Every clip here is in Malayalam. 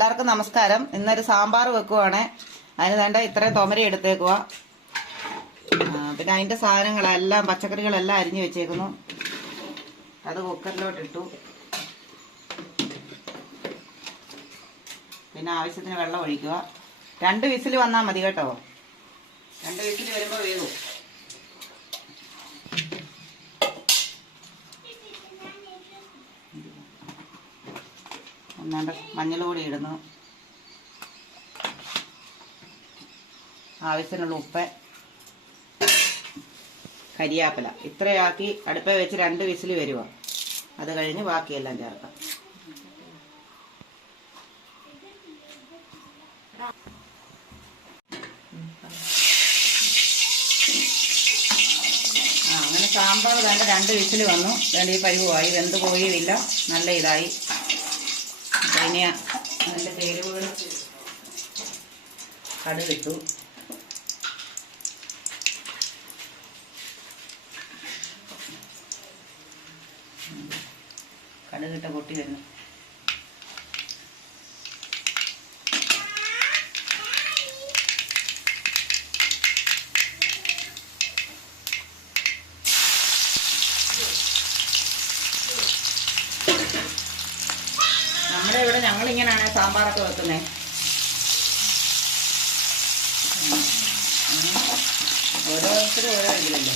എല്ലാവർക്കും നമസ്കാരം. ഇന്നൊരു സാമ്പാർ വെക്കുവാണ്. അതിന് വേണ്ട ഇത്രയും തൊമര എടുത്തേക്കുക. പിന്നെ അതിന്റെ സാധനങ്ങളെല്ലാം പച്ചക്കറികളെല്ലാം അരിഞ്ഞു വെച്ചേക്കുന്നു. അത് കുക്കറിലോട്ടിട്ടു. പിന്നെ ആവശ്യത്തിന് വെള്ളം ഒഴിക്കുക. 2 വിസിൽ വന്നാൽ മതി കേട്ടോ. 2 വിസിൽ വരുമ്പോൾ വേവും. ഒന്നാണ്ട് മഞ്ഞൾ പൊടി ഇടുന്നു. ആവശ്യത്തിനുള്ള ഉപ്പ്, കരിയാപ്പില ഇത്രയാക്കി അടുപ്പ വെച്ച് 2 വിസിൽ വരുക. അത് കഴിഞ്ഞ് ബാക്കിയെല്ലാം ചേർക്കാം. അങ്ങനെ സാമ്പാർ വേണ്ട 2 വിസിൽ വന്നു. വേണ്ട ഈ പരിവുമായി, വെന്ത് പോയില്ല, നല്ല ഇതായി. അതിന് അതിൻ്റെ ചേരുവകൾ കടുകിട്ടു. കടുകിട്ട പൊട്ടി വരുന്നു. നമ്മുടെ ഇവിടെ ഞങ്ങളിങ്ങനെയാണ് സാമ്പാറൊക്കെ വെക്കുന്നത്. ഓരോരുത്തരും ഓരോ ഇതിലല്ലേ.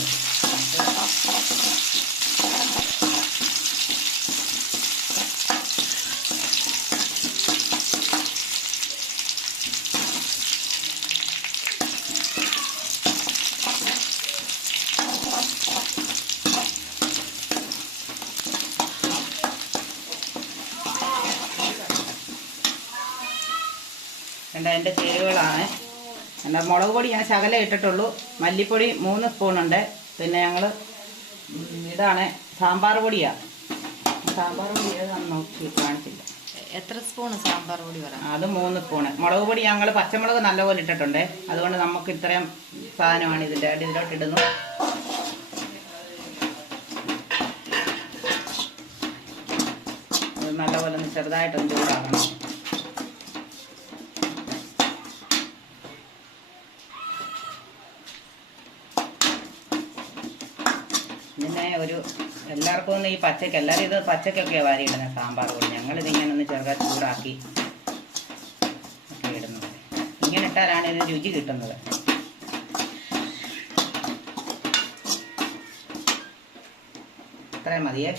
എൻ്റെ ചേരുവകളാണ്. എൻ്റെ മുളക് പൊടി ഞാൻ ശകലം ഇട്ടിട്ടുള്ളൂ. മല്ലിപ്പൊടി 3 സ്പൂണുണ്ട്. പിന്നെ ഞങ്ങൾ ഇതാണ് സാമ്പാർ പൊടിയാണ്. സാമ്പാർ പൊടി ഏതാണെന്ന് നോക്കി കാണിച്ചില്ല. എത്ര സ്പൂണ് സാമ്പാർ പൊടി പറയാം? അത് 3 സ്പൂണ്. മുളക് പൊടി ഞങ്ങൾ പച്ചമുളക് നല്ലപോലെ ഇട്ടിട്ടുണ്ട്. അതുകൊണ്ട് നമുക്ക് ഇത്രയും സാധനമാണ് ഇതിലോട്ട് ഇടുന്നു. അത് നല്ലപോലെ ഒന്ന് ചെറുതായിട്ടൊന്ന് ചൂടാക്കണം. പിന്നെ എല്ലാവർക്കും ഒന്ന് ഈ പച്ചക്ക്, എല്ലാവരും ഇത് പച്ചക്കൊക്കെയാണ് വാരിയിടുന്നത് സാമ്പാർ പൊടി. ഞങ്ങളിതിങ്ങനെ ഒന്ന് ചെറുതായി ചൂടാക്കി ഒക്കെ ഇടുന്നത്. ഇങ്ങനെ ഇട്ടാലാണ് ഇതിന് രുചി കിട്ടുന്നത്. ഇത്രയും മതിയേ.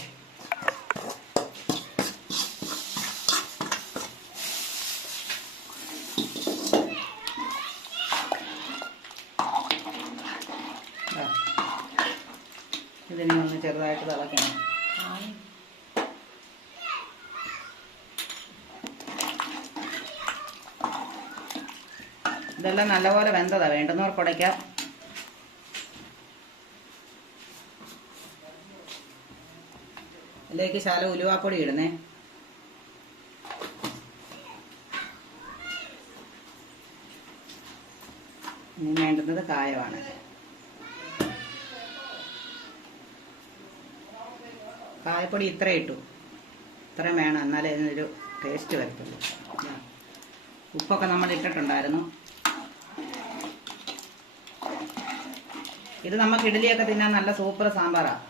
ഇതിനെ ഒന്ന് ചെറുതായിട്ട് തിളക്കണം. ഇതെല്ലാം നല്ലപോലെ വെന്തതാ. വേണ്ടുന്നവർക്ക് ഉടയ്ക്കാം. ഇതിലേക്ക് ശകലം ഉലുവാപ്പൊടി ഇടുന്നേ. ഇനി വേണ്ടുന്നത് കായമാണ്. കായപ്പൊടി ഇത്ര ഇട്ടു. ഇത്രയും വേണം, എന്നാലേ ഇതിനൊരു ടേസ്റ്റ് വരത്തുള്ളൂ. ഉപ്പൊക്കെ നമ്മൾ ഇട്ടിട്ടുണ്ടായിരുന്നു. ഇത് നമുക്ക് ഇഡ്ഡലിയൊക്കെ തിന്നാൻ നല്ല സൂപ്പർ സാമ്പാറാണ്.